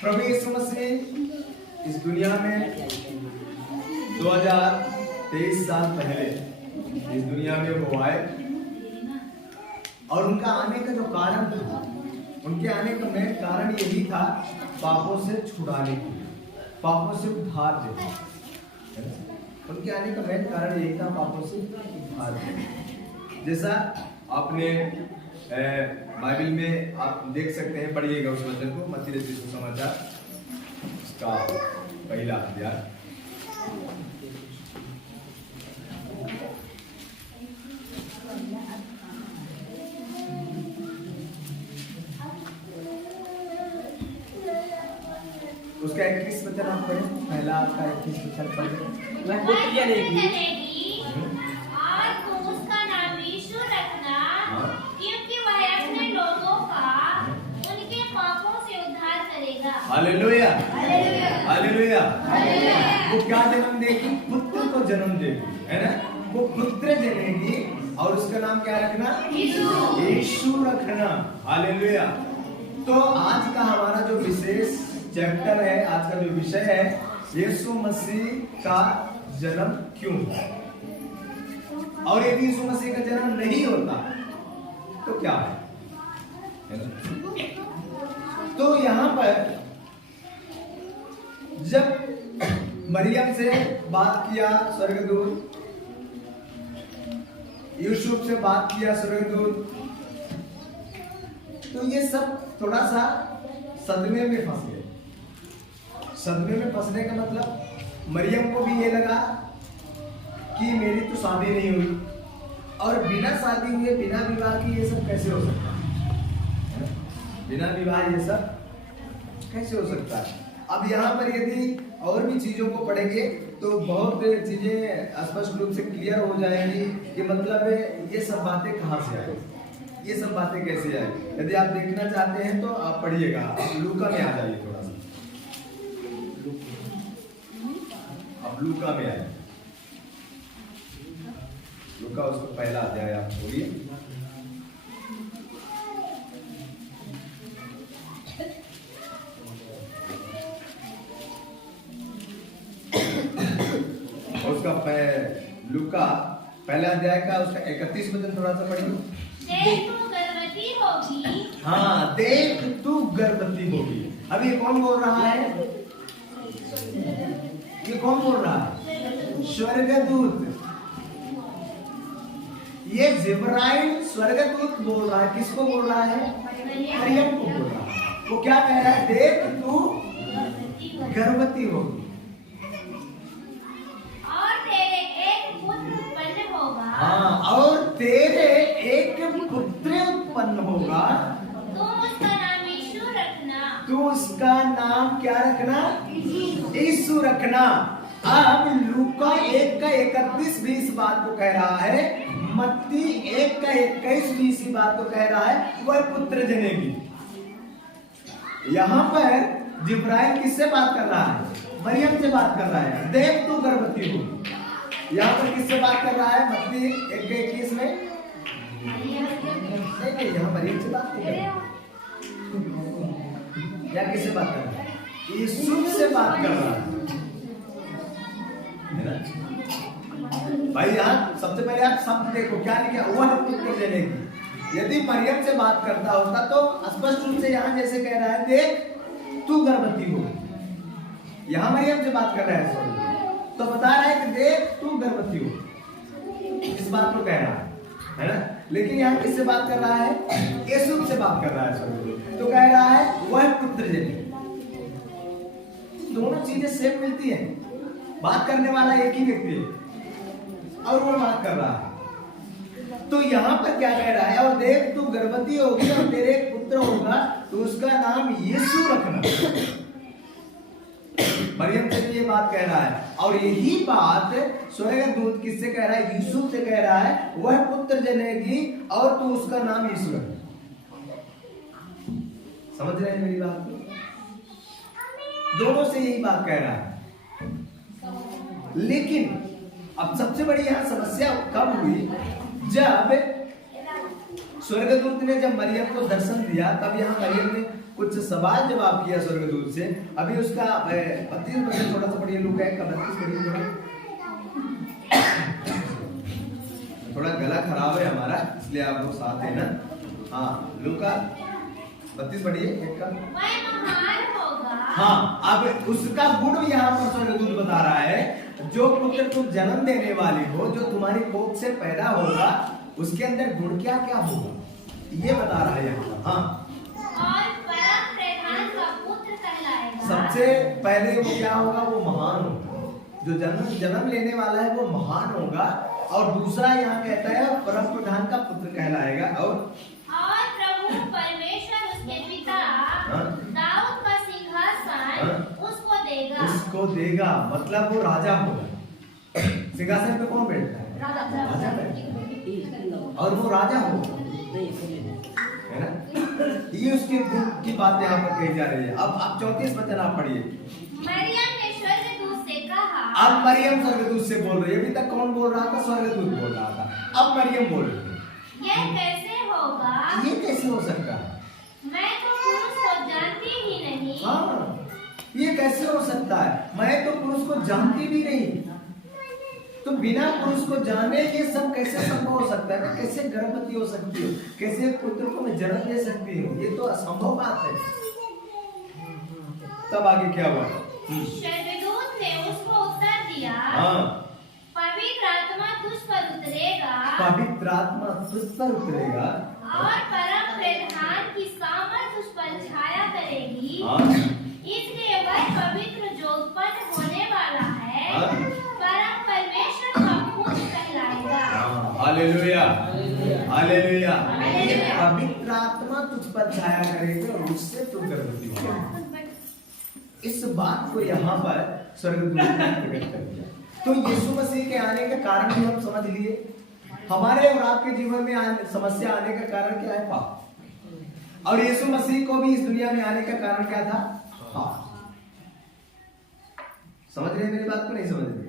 प्रभु यीशु मसीह इस दुनिया में 2023 साल पहले इस दुनिया में वो आए और उनका आने का जो कारण था, उनके आने का मेन कारण यही था पापों से छुड़ाने के लिए, पापों से उद्धार देने। उनके आने का मेन कारण यही था पापों से उद्धार देने। जैसा आपने बाइबल में आप देख सकते हैं, पढ़िएगा उस वचन को, मत्ती रचित सुसमाचार इसका पहला अध्याय। उसका 21 वचन आप पढ़ें, पहला आपका 21 वचन पढ़ें। मैं पुत्र जनेगी और तुम उसका नाम यीशु रखना, क्योंकि वह अपने लोगों का उनके पापों से उद्धार करेगा। Hallelujah, hallelujah, hallelujah. हालेलुया। वो क्या जन्म देगी? पुत्र को जन्म देगी, है ना? वो पुत्र जनेगी और उसका नाम क्या रखना? यीशु। यीशु रखना। हालेलुया। तो आज का हमारा जो विशेष चैप्टर है, आज का जो विषय है, यीशु मसीह का जन्म क्यों हुआ? और यदि यीशु मसीह का जन्म नहीं होता तो क्या है ना? तो यहां पर जब मरियम से बात किया स्वर्गदूत, यूसुफ से बात किया स्वर्गदूत, तो ये सब थोड़ा सा सदमे में फंस गए। सदमे में फंसने का मतलब मरियम को भी ये लगा कि मेरी तो शादी नहीं हुई, और बिना शादी हुए बिना विवाह की ये सब कैसे हो सकता है? बिना विवाह ये सब कैसे हो सकता है? अब यहाँ पर यदि और भी चीजों को पढ़ेंगे तो बहुत चीजें स्पष्ट रूप से क्लियर हो जाएंगी कि मतलब ये सब बातें कहाँ से आई, ये सब बातें कैसे आई। यदि आप देखना चाहते हैं तो आप पढ़िएगा, आप लूका में आ जाइए थोड़ा सा, अब लूका में आए। लूका उसको पहला अध्याय आप बोलिए। उसका लूका पहला अध्याय का उसका 31 वचन थोड़ा सा पढ़िए। देख तू गर्भवती होगी। हाँ, देख तू गर्भवती होगी। अब ये कौन बोल रहा है? ये कौन बोल रहा है? स्वर्गदूत। ये जिब्राइल स्वर्गदूत बोल रहा है। किसको बोल रहा है? मरियम को बोल रहा है। वो क्या कह रहा है? देख तू गर्भवती होगी और तेरे एक पुत्र उत्पन्न होगा। हाँ, और तेरे एक पुत्र उत्पन्न होगा, तुम उसका नाम यीशु रखना। तू उसका नाम क्या रखना? यीशु रखना। अब लूका 1 का 31 भी इस बात को कह रहा है, मत्ती 1 का 21 भी इसी बात को कह रहा है, वह पुत्र जनेगी। यहाँ पर जिब्राइल किससे बात कर रहा है? मरियम से बात कर रहा है। देख तू गर्भवती हो। यहाँ पर किससे बात कर रहा है? मत्ती 1 के 21 में नहीं, यहाँ मरियम से बात नहीं कर रहा। या किससे बात कर रहा है? यीशु से बात कर रहा है ना? भाई यहाँ सबसे पहले आप शब्द देखो, क्या लिखा? वह पुत्र जनेगी। यदि मरियम से बात करता होता तो स्पष्ट रूप से यहाँ जैसे कह रहा है, देख तू गर्भवती हो। यहाँ मरियम से बात कर रहा है तो बता रहा है कि देख तू गर्भवती हो, इस बात को कह रहा है ना? लेकिन यहाँ किससे बात कर रहा है? यीशु से बात कर रहा है। तो कह रहा है वह पुत्र जनेगी। दोनों चीजें सेम मिलती हैं। बात करने वाला एक ही व्यक्ति है और वो बात कर रहा है। तो यहाँ पर क्या कह रहा है? और देख तू गर्भवती होगी और तेरे एक पुत्र होगा, तो उसका नाम यीशु रखना। मरियम से भी ये बात कह रहा है, और यही बात स्वर्गदूत किससे कह रहा है? यूसुफ से कह रहा है, वह पुत्र जनेगी और तू उसका नाम यीशु रखना। समझ रहे हैं मेरी बात को? दोनों से यही बात कह रहा है। लेकिन अब सबसे बड़ी यहाँ समस्या कब हुई? जब स्वर्गदूत ने जब मरियम को दर्शन दिया, तब यहाँ मरियम ने कुछ सवाल जवाब किया स्वर्गदूत से। अभी उसका 32 थोड़ा सा पढ़िए, लूका का 32 पढ़िए। थोड़ा गला खराब है हमारा, इसलिए आप लोग साथ हैं ना। हाँ, लूका 32 पढ़िए एक का। वह महान होगा। हाँ, अब उसका गुण यहाँ पर स्वर्गदूत बता रहा है, जो पुत्र तुम जन्म देने वाली हो, जो तुम्हारी कोख से पैदा होगा, उसके अंदर गुण क्या क्या होगा, ये बता रहा है यहाँ। हाँ, और परम प्रधान का पुत्र कहलाएगा। सबसे पहले वो क्या होगा, वो महान होगा। जो जन्म लेने वाला है वो महान होगा। और दूसरा यहाँ कहता है परम प्रधान का पुत्र कहलाएगा। और प्रभु परमेश्वर उसके पिता दाऊद का सिंहासन उसको देगा। मतलब वो राजा होगा। सिंहासन पे कौन बैठता है? राजा बैठता। और वो राजा होगा, है ना। ये उसके गुण की बात यहाँ पर कही जा रही है। अब आप 34 वचन आप पढ़िए। मरियम ने स्वर्गदूत से कहा। अब मरियम स्वर्गदूत से बोल रही है। अभी तक कौन बोल रहा था? स्वर्गदूत बोल रहा था। अब मरियम बोल रही है। यह कैसे होगा? ये कैसे हो सकता है? मैं तो पुरुष को जानती ही नहीं। हाँ, ये कैसे हो सकता है? मैं तो पुरुष को जानती भी नहीं। तो बिना पुरुष को जाने ये सब कैसे संभव हो सकता है? मैं कैसे गर्भवती हो सकती हूँ? कैसे पुत्र को मैं जन्म दे सकती हूँ? ये तो असंभव बात है। तब आगे क्या हुआ? स्वर्गदूत ने उसको उत्तर दिया। हाँ, पवित्र आत्मा तुझ पर उतरेगा। पवित्र आत्मा तुझ पर उतरेगा। और परम प्रधान की सामर्थ तुझ पर छाया करेगी। इसलिए वह पवित्र जो उत्पन्न होने वाला है परम परमेश्वर का पुत्र कहलाएगा। Hallelujah, hallelujah. हालेलुया। पवित्र आत्मा तुझ पर छाया करेगी और उससे तू गर्भवती होगी। इस बात को यहाँ पर स्वर्गदूत ने प्रकट कर दिया। तो यीशु मसीह के आने का कारण भी हम समझ लिए। हमारे और आपके जीवन में समस्या आने का कारण क्या है? पाप। और यीशु मसीह को भी इस दुनिया में आने का कारण क्या था? पाप। समझ रहे हैं मेरी बात को? नहीं समझ रहे?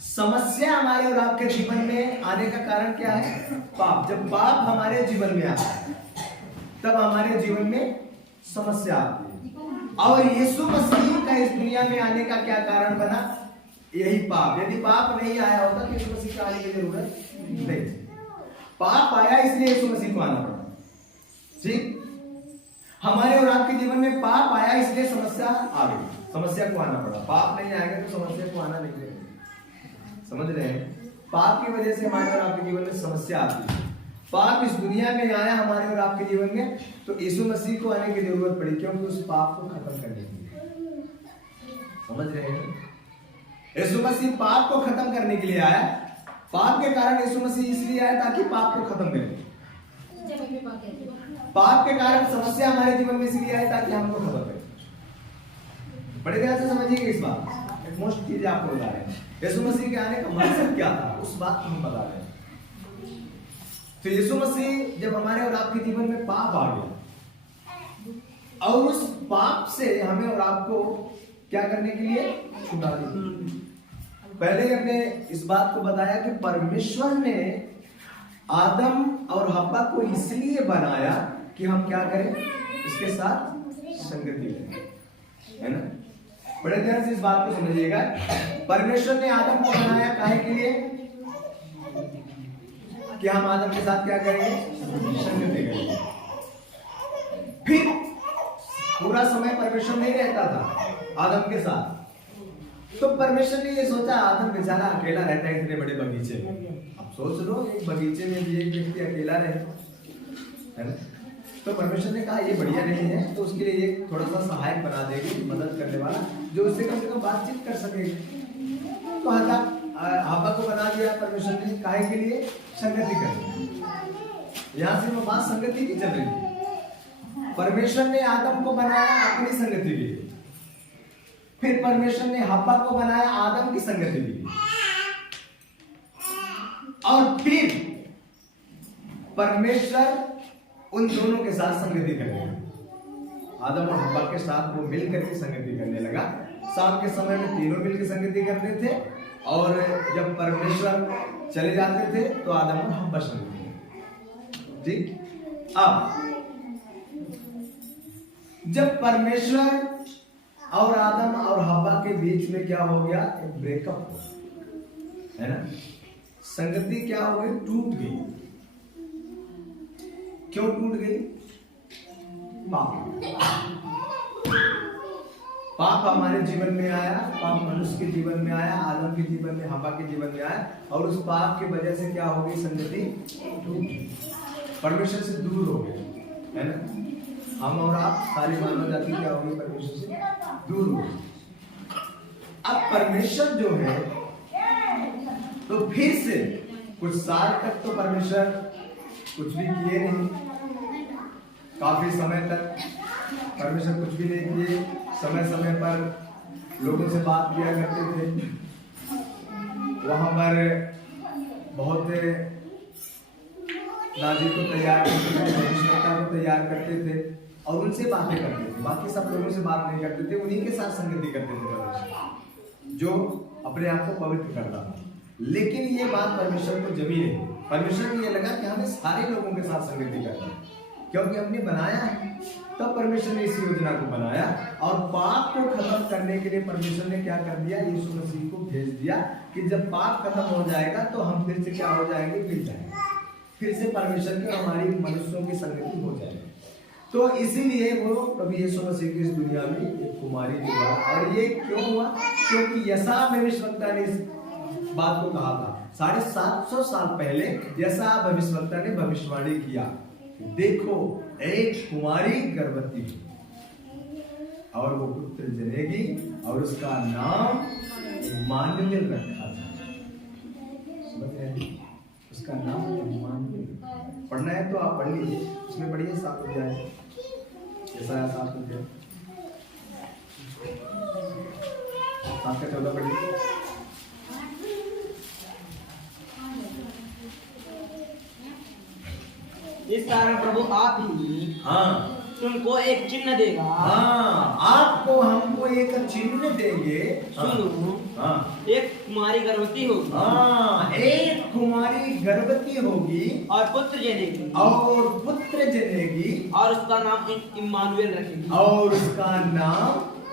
समस्या हमारे और आपके जीवन में आने का कारण क्या है? पाप। जब पाप हमारे जीवन में आता है तब हमारे जीवन में समस्या आती है। और यीशु मसीह का इस दुनिया में आने का क्या कारण बना? यही पाप। यदि पाप नहीं आया होता तो यीशु मसीह का आने की जरूरत नहीं। पाप आया इसलिए यीशु मसीह को आना पड़ा। ठीक, हमारे और आपके जीवन में पाप आया इसलिए समस्या आ गई, समस्या को आना पड़ा। पाप नहीं आएगा तो समस्या को आना नहीं पड़ेगा। समझ रहे हैं? पाप की वजह से हमारे और आपके जीवन में समस्या आती है। पाप इस दुनिया में आया हमारे और आपके जीवन में तो यीशु मसीह को आने की जरूरत पड़ी, क्योंकि उस पाप को खत्म करने के लिए। समझ रहे हैं? यीशु मसीह पाप को खत्म करने के लिए आया। पाप के कारण यीशु मसीह इसलिए आया ताकि पाप को खत्म करे। पाप के कारण समस्या हमारे जीवन में इसलिए आया ताकि हमको खत्म करे। बड़े ध्यान से समझिएगा इस बात। एक मोस्ट चीज आपको बता रहे हैं, यीशु मसीह के आने का मकसद क्या था, उस बात को हम बता रहे हैं। तो यीशु मसीह जब हमारे और आपके जीवन में पाप आ गया और उस पाप से हमें और आपको क्या करने के लिए? छुड़ा दिया। पहले हमने इस बात को बताया कि परमेश्वर ने आदम और हव्वा को इसलिए बनाया कि हम क्या करें? इसके साथ संगति करें, है ना। बड़े ध्यान से इस बात को समझिएगा। परमेश्वर ने आदम को बनाया काहे के लिए? कि हम आदम के साथ क्या करेंगे? संगति करेंगे। फिर पूरा समय परमेश्वर नहीं रहता था आदम के साथ, तो परमेश्वर ने ये सोचा आदम बेचारा अकेला रहता है इतने बड़े बगीचे में। अब सोच लो, एक बगीचे में भी एक व्यक्ति अकेला रहे, है ना। तो परमेश्वर ने कहा ये बढ़िया नहीं है, तो उसके लिए एक थोड़ा सा सहायक बना देंगे, मदद करने वाला, जो उससे कम से कम बातचीत कर सकेगा। तो हव्वा को बना दिया परमेश्वर ने, काहे के लिए? संगति करने। यहाँ से वो बात संगति की चल रही है। परमेश्वर ने आदम को बनाया अपनी संगति के लिए, फिर परमेश्वर ने हव्वा को बनाया आदम की संगति के लिए, और फिर परमेश्वर उन दोनों के साथ संगति करने लगा। आदम और हव्वा के साथ वो मिलकर के संगति करने लगा। शाम के समय में तीनों मिलकर संगति करते थे, और जब परमेश्वर चले जाते थे तो आदम और हव्वा संगति। ठीक, अब जब परमेश्वर और आदम और हव्वा के बीच में क्या हो गया, एक ब्रेकअप हो, है ना, संगति क्या हो गई, टूट गई। क्यों टूट गई? पाप हमारे जीवन में आया, पाप मनुष्य के जीवन में आया, आदम के जीवन में, हव्वा के जीवन में आया, और उस पाप की वजह से क्या हो गई, संगति टूट गई, परमेश्वर से दूर हो गए, है ना। हम और आप सारी मानव जाति क्या हो गई, परमेश्वर से दूर हो गई। अब परमेश्वर जो है, तो फिर से कुछ साल तक तो परमेश्वर कुछ भी किए नहीं, काफी समय तक परमेश्वर कुछ भी नहीं किए। समय समय पर लोगों से बात किया करते थे, वहां पर बहुत नाजी को तैयार करते थे, भविष्यवक्ता को तैयार करते थे और उनसे बातें करते थे। बाकी सब लोगों से बात नहीं करते थे, उन्हीं के साथ संगति करते थे परमेश्वर, जो अपने आप को पवित्र करता था। लेकिन ये बात परमेश्वर को जमी नहीं। परमेश्वर को ये लगा कि हमें सारे लोगों के साथ संगति करना है, क्योंकि हमने बनाया है। तब परमेश्वर ने इस योजना को बनाया और पाप को खत्म करने के लिए परमेश्वर ने क्या कर दिया, यीशु मसीह को भेज दिया कि जब पाप खत्म हो जाएगा तो हम फिर से क्या हो जाएंगे, मिल जाएंगे, फिर से परमेश्वर की हमारी मनुष्यों की संगति हो जाएगी। तो इसीलिए वो प्रभु यीशु मसीह की इस दुनिया में एक कुमारी की बात, और ये क्यों हुआ, क्योंकि यशायाह भविष्यवक्ता ने इस बात को कहा था। 750 साल पहले यशायाह भविष्यवक्ता ने भविष्यवाणी किया, देखो एक कुमारी गर्भवती और वो पुत्र जनेगी और उसका नाम इम्मानुएल रखा जाएगा। समझ रहे? उसका नाम इम्मानुएल। पढ़ना है तो आप पढ़ लीजिए, उसमें पढ़िए 7 अध्याय, यशायाह 7 अध्याय 7 का 14 पढ़िए। इस कारण प्रभु आप ही तुमको एक चिन्ह देगा। आपको हमको एक चिन्ह देंगे। सुनो, एक कुमारी गर्भवती होगी। एक कुमारी गर्भवती होगी और पुत्र जनेगी। और पुत्र जनेगी और उसका नाम इम्मानुएल रखेगी। और उसका नाम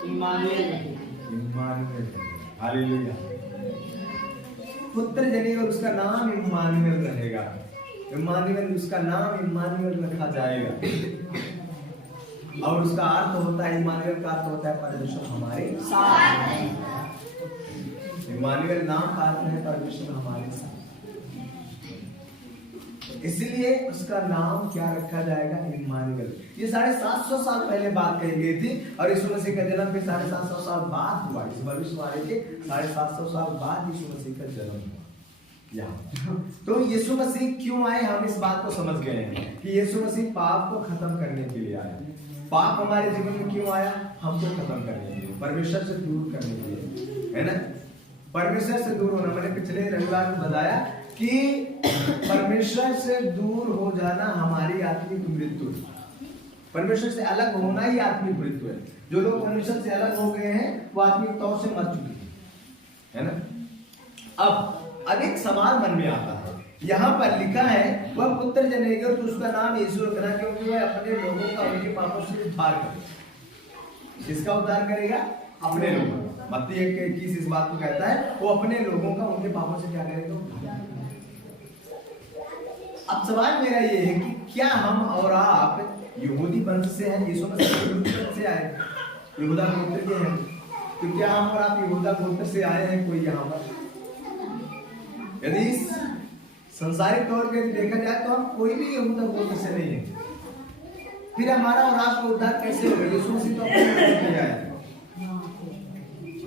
इम्मानुएल रखेगी। इम्मानुएल। हालेलुया। पुत्र जनेगी और उसका नाम इम्मानुएल रहेगा। इम्मानुएल, उसका नाम इम्मानुएल रखा जाएगा। और उसका अर्थ होता है, इम्मानुएल का अर्थ होता है परमेश्वर हमारे साथ। इम्मानुएल नाम का अर्थ है परमेश्वर हमारे साथ। इसलिए उसका नाम क्या रखा जाएगा, इम्मानुएल। ये 750 साल पहले बात कही गई थी और यीशु मसीह का जन्म फिर 750 साल बाद हुआ। इस भविष्यवाणी के 750 साल बाद यीशु मसीह का जन्म हुआ। तो यीशु मसीह क्यों आए, हम इस बात को समझ गए हैं कि यीशु मसीह पाप को खत्म करने के लिए आया। पाप हमारे जीवन में क्यों आया, हमको खत्म करने के लिए, परमेश्वर से दूर करने के लिए, है ना। परमेश्वर से दूर होना, मैंने पिछले रविवार में बताया कि परमेश्वर से दूर हो जाना हमारी आत्मिक मृत्यु है। परमेश्वर से अलग होना ही आत्मिक मृत्यु है। जो लोग परमेश्वर से अलग हो गए हैं वो आत्मिक तौर से मर चुके हैं, है ना। अब एक सवाल मन में आता है, यहाँ पर लिखा है वह पुत्र जनेगा तो उसका नाम यीशु रखना, क्योंकि वह अपने लोगों का उनके पापों से उद्धार करेगा। किसका उद्धार करेगा, अपने लोगों का। मत्ती 1:21 इस बात को कहता है, वो अपने लोगों का उनके पापों से क्या करेगा। अब सवाल मेरा ये है कि क्या हम और आप यहूदी वंश से हैं, यीशु मसीह यहूदी वंश से आए, यहूदा गोत्र के हैं, तो क्या हम और आप यहूदा गोत्र से आए हैं कोई यहाँ पर? यदि संसारिक तौर पे देखा जाए तो हम कोई भी यहूदा गोत्र से नहीं है, फिर हमारा और आपका उद्धार कैसे होगा? यीशु मसीह तो अपने लोगों के लिए आए।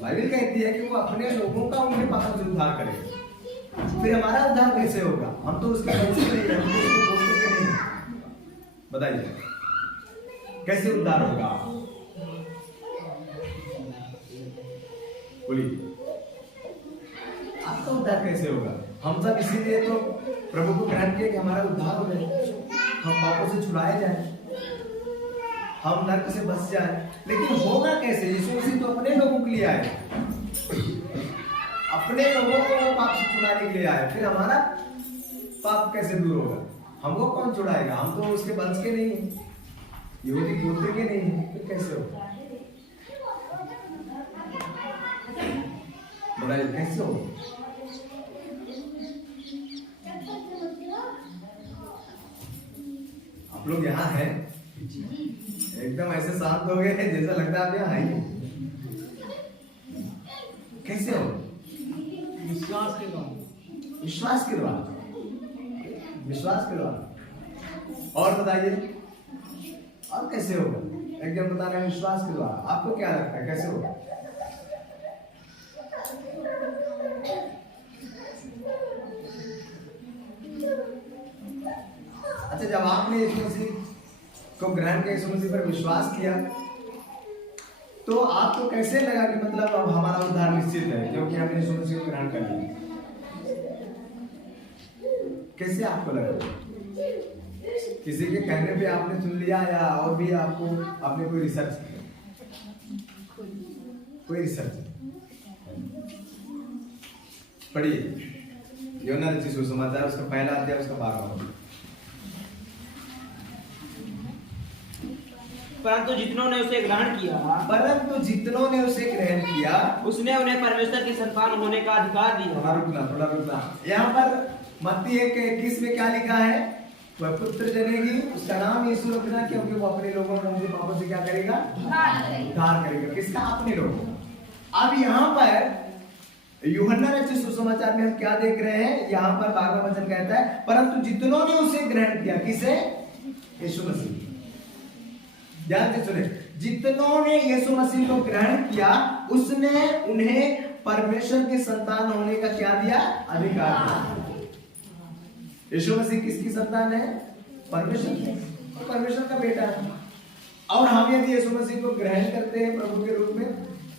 बाइबल कहती है कि वो अपने लोगों का उनके पापों से उद्धार करेगा, फिर हमारा उद्धार कैसे होगा? हम तो उसके वंश से नहीं है, हम तो उसके गोत्र के नहीं है। बताइए कैसे उद्धार होगा? बोलिए, आपका उद्धार कैसे होगा? हम सब इसीलिए तो प्रभु को ग्रहण किया कि हमारा उद्धार हो जाए, हम पापों से छुड़ाए जाए, हम नरक से बच जाए। लेकिन होगा कैसे? यीशु मसीह तो अपने लोगों के लिए आए, अपने लोगों को पाप से छुड़ाने के लिए आए, फिर हमारा पाप कैसे दूर होगा? हमको कौन छुड़ाएगा? हम तो उसके वंश के नहीं हैं। यहूदी बोलते कि नहीं, तो कैसे हो? बताइए कैसे हो? आप लोग यहाँ हैं, एकदम ऐसे शांत हो गए जैसा लगता है आप यहाँ हैं। कैसे हो? विश्वास के द्वारा। विश्वास के द्वारा, विश्वास के द्वारा। और बताइए और कैसे हो? एकदम बता रहे हैं विश्वास के द्वारा। आपको क्या लगता है कैसे हो? अच्छा, जब आपने यीशु मसीह को ग्रहण किया, यीशु मसीह पर विश्वास किया, तो आपको कैसे लगा कि मतलब अब हमारा उद्धार निश्चित है क्योंकि हमने यीशु मसीह को ग्रहण कर लिया? कैसे आपको लगा? किसी के कहने पे आपने सुन लिया या और भी आपको आपने कोई रिसर्च किया? कोई रिसर्च पढ़िए यूहन्ना रचित सुसमाचार, उसका पहला अध्याय, उसका 12वां। परंतु जितनों ने उसे ग्रहण किया, परंतु जितनों ने उसे ग्रहण किया, उसने उन्हें परमेश्वर की संतान होने का अधिकार दिया। थोड़ा रुकना। यहाँ पर मत्ती 1:21 में क्या लिखा है? वह पुत्र जनेगी, उसका नाम यीशु रखना क्योंकि वो अपने लोगों को उनके पापों से क्या करेगा? उद्धार करेगा। किसका? अपने लोगों। अब यहाँ पर यूहन्ना रचित सुसमाचार में हम क्या देख रहे हैं? यहाँ पर 12वां वचन कहता है परंतु जितनों ने उसे ग्रहण किया। किसे? यीशु मसीह। ध्यान से सुने, जितनों ने यीशु मसीह को ग्रहण किया, उसने उन्हें परमेश्वर की संतान होने का क्या दिया? अधिकार दिया। यीशु मसीह किसकी संतान है? परमेश्वर की, परमेश्वर का बेटा है। और हम यदि यीशु मसीह को ग्रहण करते हैं प्रभु के रूप में,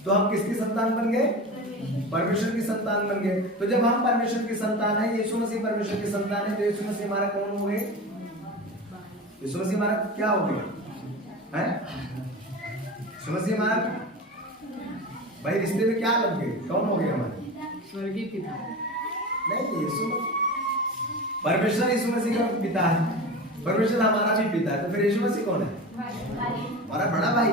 तो हम किसकी संतान बन गए? परमेश्वर की संतान बन गए। तो जब हम परमेश्वर की संतान है, यीशु मसीह परमेश्वर की संतान है, तो यीशु मसीह हमारा कौन हो गए? यीशु मसीह हमारा क्या हो गया? है? यीशु मसीह हमारा भाई रिश्ते में क्या लग गए? कौन हो गए हमारे? स्वर्गीय पिता। नहीं, यीशु परमेश्वर यीशु मसीह का पिता है, परमेश्वर हमारा भी पिता है, तो फिर यीशु मसीह कौन है? हमारा बड़ा भाई।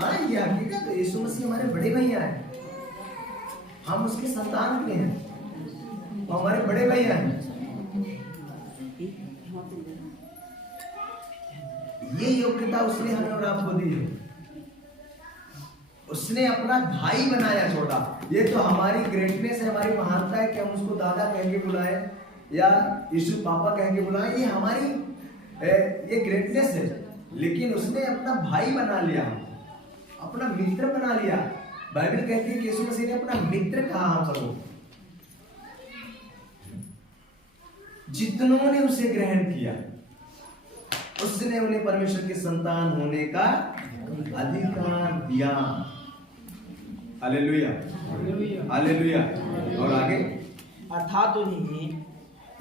हाँ, ये हकीकत है, यीशु मसीह हमारे बड़े भैया हैं, हम उसकी संतान भी हैं, वो हमारे बड़े भैया हैं। ये योग्यता उसने हमें और आपको दी है। उसने अपना भाई बनाया छोटा। ये तो हमारी ग्रेटनेस है, हमारी महानता है कि हम उसको दादा कह के बुलाए या यीशु पापा कह के बुलाए, ये हमारी ये ग्रेटनेस है। लेकिन उसने अपना भाई बना लिया, अपना मित्र बना लिया। बाइबल कहती है कि यीशु मसीह ने अपना मित्र कहा हम सबको। जितनों ने उसे ग्रहण किया, उसने उन्हें परमेश्वर की संतान होने का अधिकार दिया। Hallelujah, hallelujah. और आगे, अर्थात उन्हें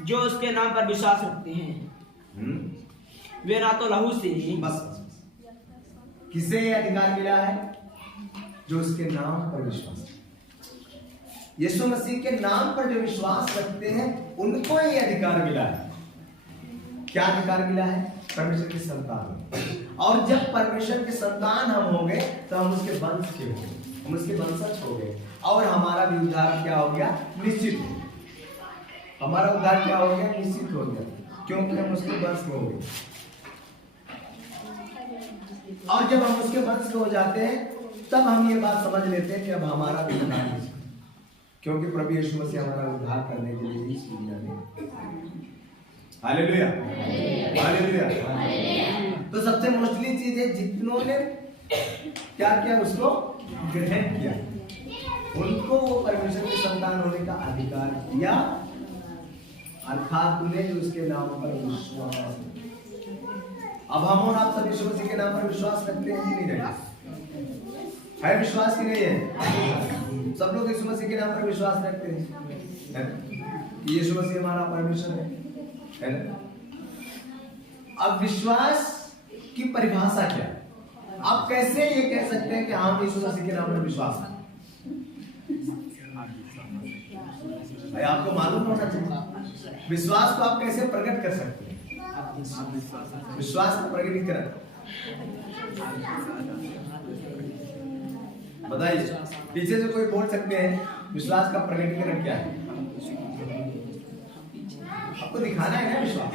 जो उसके नाम पर विश्वास रखते हैं, वे ना तो लहू से, बस किसे ये अधिकार मिला है? जो उसके नाम पर विश्वास, यीशु मसीह के नाम पर जो विश्वास रखते हैं, उनको ये अधिकार मिला है। क्या अधिकार मिला है? परमेश्वर की संतान। और जब परमेश्वर की संतान हम हो गए, तो हम उसके वंश के हो गए, हम उसके वंशज हो गए, और हमारा भी उद्धार क्या हो गया? निश्चित हो गया। हमारा उद्धार क्या हो गया? निश्चित हो गया, क्योंकि हम उसके वंश में हो गए। और जब हम उसके वंश में हो जाते हैं, तब हम ये बात समझ लेते हैं कि अब हमारा भी उद्धार निश्चित, क्योंकि प्रभु यीशु मसीह हमारा उद्धार करने के लिए इस दुनिया में। Hallelujah, hallelujah. तो सबसे मोस्टली चीज है, जितनों ने क्या किया? उसको ग्रहण किया, उनको वो परमेश्वर की संतान होने का अधिकार दिया। अर्थात उन्हें जो उसके नाम पर विश्वास। अब हम और आप सब यीशु मसीह के नाम पर विश्वास रखते हैं कि नहीं रखते? है विश्वास की नहीं है? सब लोग यीशु मसीह के नाम पर विश्वास रखते हैं, है ना? कि यीशु मसीह हमारा परमेश्वर है ना? अब विश्वास की परिभाषा क्या है? आप कैसे ये कह सकते हैं कि हम यीशु मसीह के नाम पर विश्वास है? भाई आपको मालूम होना चाहिए, विश्वास को आप कैसे प्रकट कर सकते हैं? विश्वास का प्रकटीकरण। बताइए, पीछे से कोई बोल सकते हैं विश्वास का प्रकटीकरण क्या है? आपको दिखाना है ना विश्वास।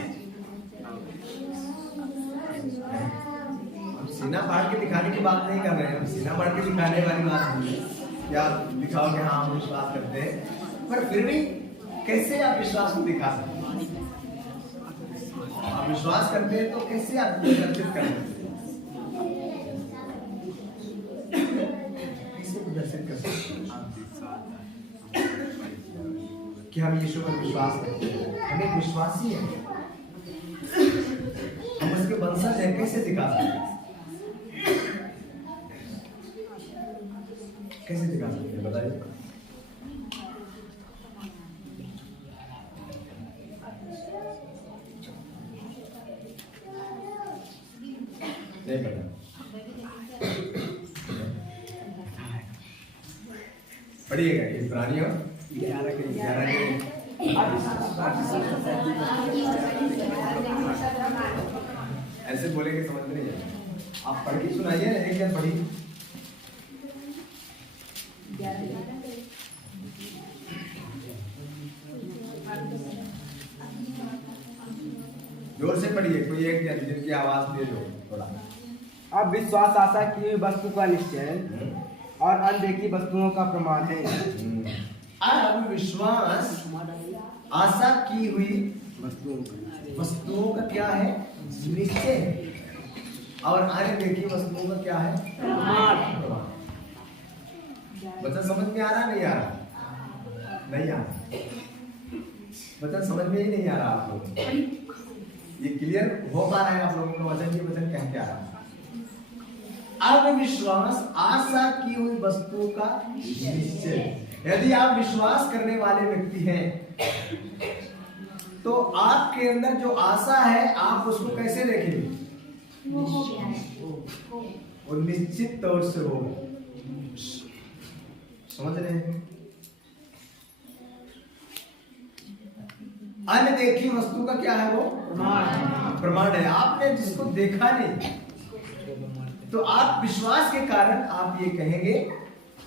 हम सीना फाड़ के दिखाने की बात नहीं कर रहे हैं, हम सीना फाड़ के दिखाने वाली बात नहीं है कि आप दिखाओगे हाँ हम विश्वास करते हैं, पर फिर भी कैसे आप विश्वास को दिखा सकते हैं? आप विश्वास करते हैं तो कैसे आप प्रदर्शित कर सकते हैं? कैसे प्रदर्शित कर सकते हैं कि हम यीशु पर विश्वास करते हैं, हम एक विश्वासी हैं, हम उसके वंशज हैं? कैसे दिखा सकते हैं? कैसे दिखा सकते हैं बताइए? नहीं पता। पढ़िएगा ये प्राणियों 11 के ऐसे बोलेंगे समझ में नहीं आएगा। आप पढ़ के सुनाइए ना, एक जन पढ़िए। जोर से पढ़िए, कोई एक जन जिनकी आवाज तेज हो थोड़ा। अब विश्वास आशा की हुई वस्तु का निश्चय और अनदेखी वस्तुओं का प्रमाण है। अब विश्वास आशा की हुई वस्तुओं का क्या है? निश्चय है। और अनदेखी वस्तुओं का क्या है? प्रमाण। वचन समझ में आ रहा नहीं आ रहा? नहीं आ रहा। वचन समझ में ही नहीं आ रहा आप लोग। ये क्लियर हो पा रहा है आप लोगों को वचन? ये वचन कह के आ रहा है। अब विश्वास आशा की हुई वस्तुओं का निश्चय। यदि आप विश्वास करने वाले व्यक्ति हैं तो आपके अंदर जो आशा है आप उसको कैसे देखेंगे? और निश्चित तौर से होगा। समझ रहे हैं? अनदेखी वस्तु का क्या है? वो प्रमाण है। आपने जिसको देखा नहीं तो आप विश्वास के कारण आप ये कहेंगे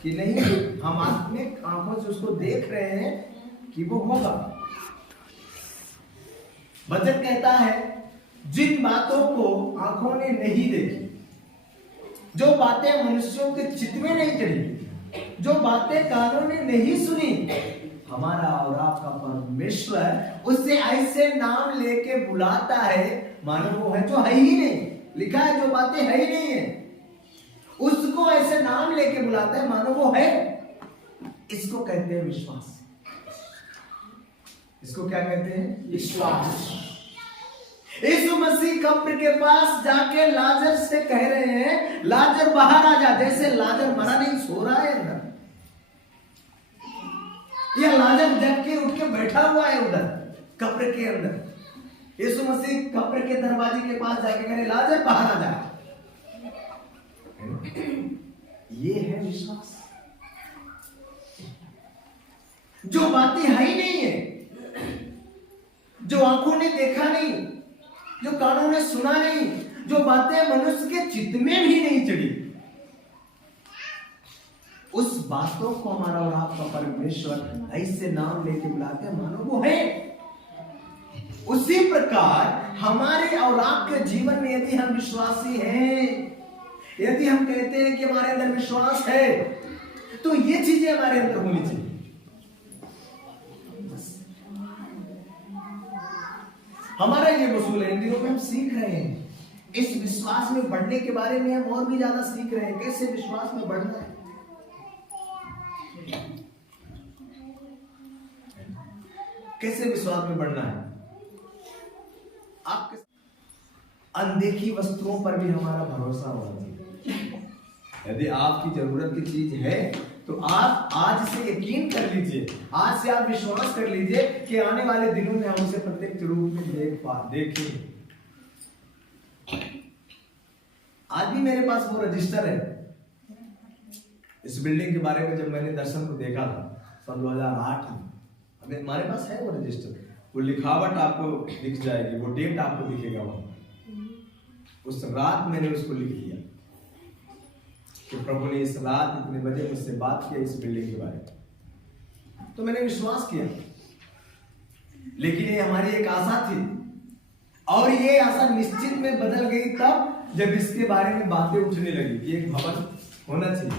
कि नहीं, हम आत्मिक आंखों से उसको देख रहे हैं कि वो होगा। वचन कहता है जिन बातों को आंखों ने नहीं देखी, जो बातें मनुष्यों के चित्त में नहीं चढ़ी, जो बातें कानों ने नहीं सुनी, हमारा और आपका परमेश्वर उससे ऐसे नाम लेके बुलाता है मानो वो है जो है ही नहीं। लिखा है जो बातें है ही नहीं है, उसको ऐसे नाम लेके बुलाता है मानो वो है। इसको कहते हैं विश्वास। इसको क्या कहते हैं? विश्वास। यीशु मसीह कब्र के पास जाके लाजर से कह रहे हैं लाजर बाहर आ जा। जैसे लाजर मरा नहीं, सो रहा है अंदर, या लाजर जग के उठ के बैठा हुआ है उधर कब्र के अंदर। यीशु मसीह कब्र के दरवाजे के पास जाके कह रहे लाजर बाहर आ जा। ये है विश्वास। जो बातें है ही नहीं है, जो आंखों ने देखा नहीं, जो कानों ने सुना नहीं, जो बातें मनुष्य के चित्त में भी नहीं चढ़ी, उस बातों को हमारा और आपका परमेश्वर ऐसे नाम लेके बुलाते हैं मानो वो है। उसी प्रकार हमारे और आपके जीवन में यदि हम विश्वासी हैं, यदि हम कहते हैं कि हमारे अंदर विश्वास है, तो ये चीजें हमारे अंदर होनी चाहिए। हमारा ये वसूल है, इन दिनों में हम सीख रहे हैं इस विश्वास में बढ़ने के बारे में। हम और भी ज्यादा सीख रहे हैं कैसे विश्वास में बढ़ना है, कैसे विश्वास में बढ़ना है। आपके अनदेखी वस्तुओं पर भी हमारा भरोसा होना चाहिए। यदि आपकी जरूरत की चीज है तो आप आज से यकीन कर लीजिए, आज से आप विश्वास कर लीजिए कि आने वाले दिनों में हम उसे प्रत्यक्ष रूप में देखेंगे। आज भी मेरे पास वो रजिस्टर है। इस बिल्डिंग के बारे में जब मैंने दर्शन को देखा था सन 2008 में, हमारे पास है वो रजिस्टर। वो लिखावट आपको दिख जाएगी, वो डेट आपको दिखेगा वहां। उस रात मैंने उसको लिख दिया कि प्रभु ने इस रात इतने बजे मुझसे बात किया इस बिल्डिंग के बारे में, तो मैंने विश्वास किया। लेकिन ये हमारी एक आशा थी, और ये आशा निश्चित में बदल गई तब जब इसके बारे में बातें उठने लगी कि एक भवन होना चाहिए।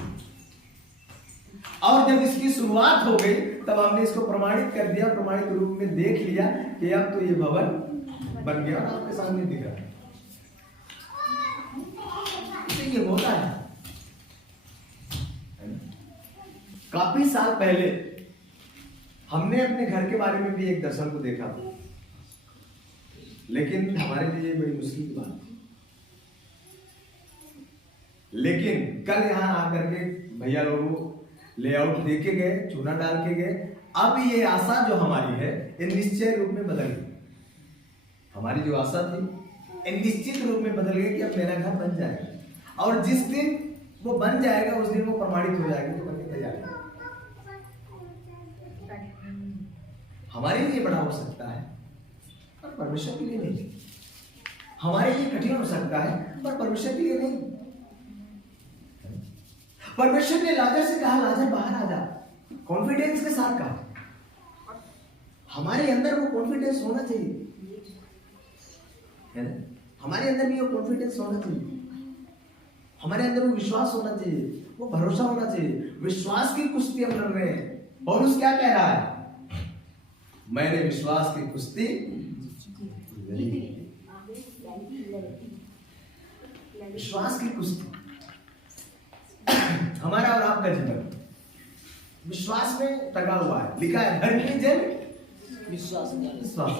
और जब इसकी शुरुआत हो गई तब हमने इसको प्रमाणित कर दिया, प्रमाणित रूप में देख लिया कि अब तो ये भवन बन गया, आपके सामने दिख रहा है। तो ये होता है। काफी साल पहले हमने अपने घर के बारे में भी एक दर्शन को देखा, लेकिन हमारे लिए बड़ी मुश्किल की बात थी। लेकिन कल यहां आकर के भैया लोगों लेआउट देके गए, चूना डाल के गए। अब ये आशा जो हमारी है ये निश्चय रूप में बदल गई। हमारी जो आशा थी ये निश्चित रूप में बदल गई कि अब मेरा घर बन जाएगा, और जिस दिन वो बन जाएगा उस दिन वो प्रमाणित हो जाएगा, तो बनके तैयार है। हमारे लिए बड़ा हो सकता है पर परमेश्वर के लिए नहीं। हमारे लिए कठिन हो सकता है पर परमेश्वर के लिए नहीं। परमेश्वर ने लाजर से कहा लाजर बाहर आ जा, कॉन्फिडेंस के साथ कहा। हमारे अंदर वो कॉन्फिडेंस होना चाहिए, है ना? हमारे अंदर भी वो कॉन्फिडेंस होना चाहिए, हमारे अंदर वो विश्वास होना चाहिए, वो भरोसा होना चाहिए। विश्वास की कुश्ती हम लड़ रहे हैं। पौलुस क्या कह रहा है? मैंने विश्वास की कुश्ती विश्वास की कुश्ती। हमारा और आपका जीवन विश्वास में टका हुआ है। लिखा है धर्मी जन विश्वास विश्वास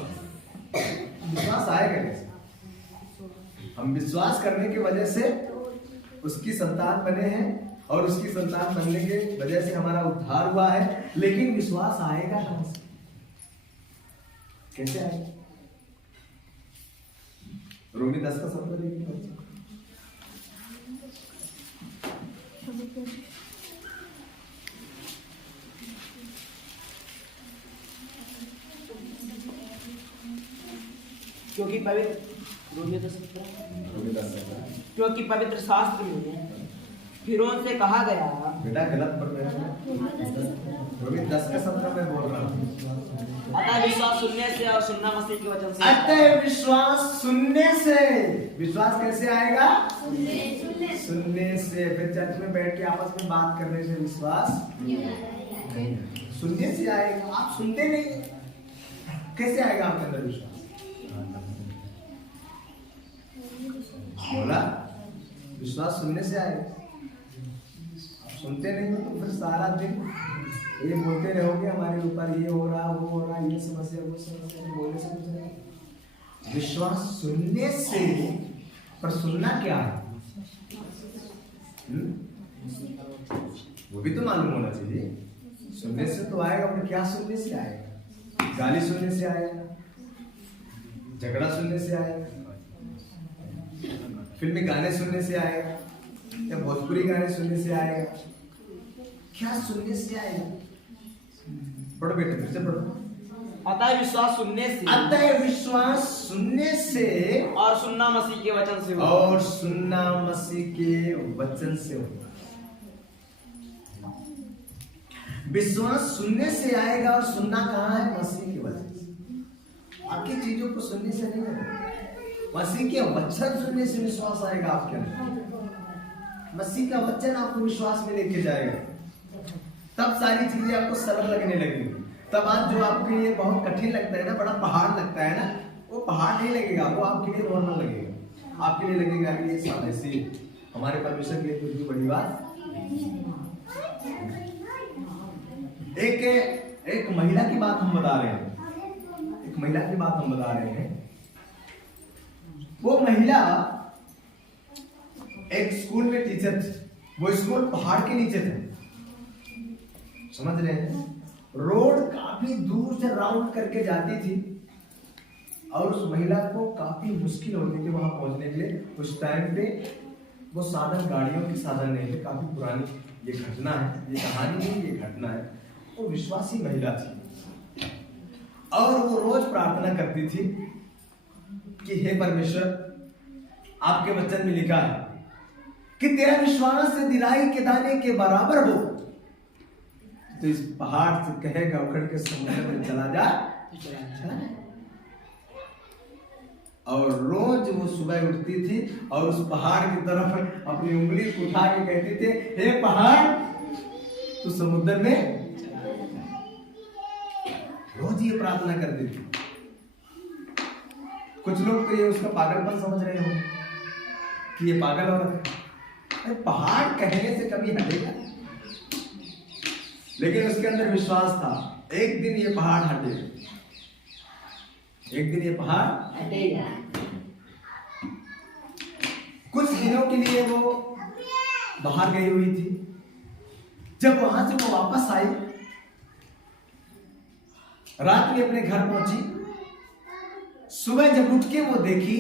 आएगा कैसे? हम विश्वास करने की वजह से उसकी संतान बने हैं, और उसकी संतान बनने के वजह से हमारा उद्धार हुआ है। लेकिन विश्वास आएगा कहां से? कैसे आएगा? रोमी 10 का 17 देखिए। क्योंकि पवित्र शास्त्र में फिरौन से कहा गया, बेटा गलत पढ़ रहे हो। रोमी 10 का 17 में बोल रहा हूँ। अतः विश्वास सुनने से और सुनना मसीह के वचन से। अतः विश्वास सुनने से। विश्वास कैसे आएगा? सुनने से। फिर चर्च में बैठ के आपस में बात करने से विश्वास सुनने से आएगा। आप सुनते नहीं, कैसे आएगा आपके अंदर विश्वास? बोला विश्वास सुनने से आएगा। आप सुनते नहीं हो तो फिर सारा दिन ये बोलते रहोगे हमारे ऊपर ये हो रहा वो हो रहा, ये समस्या वो समस्या, बोलने से कुछ नहीं। विश्वास सुनने से। पर सुनना क्या है? वो भी तो मालूम होना चाहिए। सुनने से तो आएगा, पर क्या सुनने से आएगा? गाली सुनने से आएगा, झगड़ा सुनने से आएगा, फिल्मी गाने सुनने से आएगा, या भोजपुरी गाने सुनने से आएगा? क्या सुनने से आएगा? पढ़ो बेटे, फिर से पढ़ो। अतः विश्वास सुनने से। अतः विश्वास सुनने से और सुनना मसीह के वचन से हो। और सुनना मसीह के वचन से हो। विश्वास सुनने से आएगा, और सुनना कहाँ है? मसीह के वचन से। बाकी चीजों को सुनने से नहीं होगा। मसीह के वचन सुनने से विश्वास आएगा आपके अंदर। मसीह का वचन आपको विश्वास में लेके जाएगा, तब सारी चीजें आपको सरल लगने लगेंगी। तब आज जो आपके लिए बहुत कठिन लगता है ना, बड़ा पहाड़ लगता है ना, वो पहाड़ नहीं लगेगा, वो आपके लिए नॉर्मल लगेगा। आपके लिए लगेगा कि ये सब ऐसी हमारे परमेश्वर के लिए कुछ भी बड़ी बात। एक महिला की बात हम बता रहे हैं। एक महिला की बात हम बता रहे हैं। वो महिला एक स्कूल में टीचर थी। वो स्कूल पहाड़ के नीचे थे, समझ रहे हैं? रोड काफी दूर से राउंड करके जाती थी, और उस महिला को काफी मुश्किल होती थी वहां पहुंचने के लिए। उस टाइम पे वो साधन, गाड़ियों के साधन नहीं थे। काफी पुरानी ये घटना है, ये कहानी नहीं, ये घटना है। वो विश्वासी महिला थी। और वो रोज प्रार्थना करती थी कि हे परमेश्वर, आपके वचन में लिखा है कि तेरा विश्वास से दिलाई के दाने के बराबर हो, तो इस पहाड़ से कहेगा उखड़ के समुद्र में चला जा। और रोज वो सुबह उठती थी और उस पहाड़ की तरफ अपनी उंगली उठा के कहती थी, हे पहाड़ तू समुद्र में। रोज ये प्रार्थना करती थी। कुछ लोग तो ये उसका पागलपन समझ रहे हो कि ये पागल औरत है, पहाड़ कहने से कभी हटेगा। लेकिन उसके अंदर विश्वास था, एक दिन ये पहाड़ हटेगा, एक दिन ये पहाड़ हटेगा। कुछ दिनों के लिए वो बाहर गई हुई थी। जब वहां से वो वापस आई, रात में अपने घर पहुंची, सुबह जब उठ के वो देखी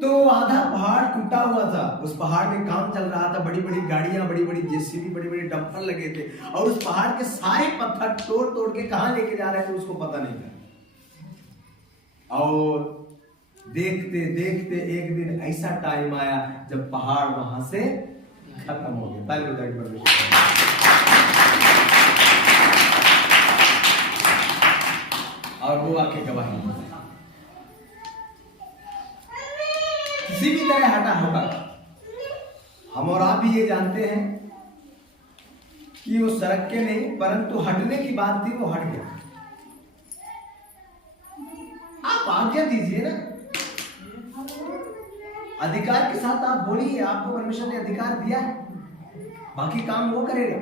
तो आधा पहाड़ टूटा हुआ था। उस पहाड़ में काम चल रहा था, बड़ी बड़ी गाड़ियां, बड़ी बड़ी जेसीबी, बड़ी बड़ी डंपर लगे थे और उस पहाड़ के सारे पत्थर तोड़ तोड़ के कहां लेके जा रहे थे उसको पता नहीं था। और देखते देखते एक दिन ऐसा टाइम आया जब पहाड़ वहां से खत्म हो गया। ताली बजा के परमेश्वर। और वो आके गवाही किसी भी तरह हटा होगा। हम और आप भी ये जानते हैं कि वो सड़क के नहीं, परंतु हटने की बात थी, वो हट गया। आप आज्ञा दीजिए ना, अधिकार के साथ आप बोलिए, आपको परमेश्वर ने अधिकार दिया है, बाकी काम वो करेगा।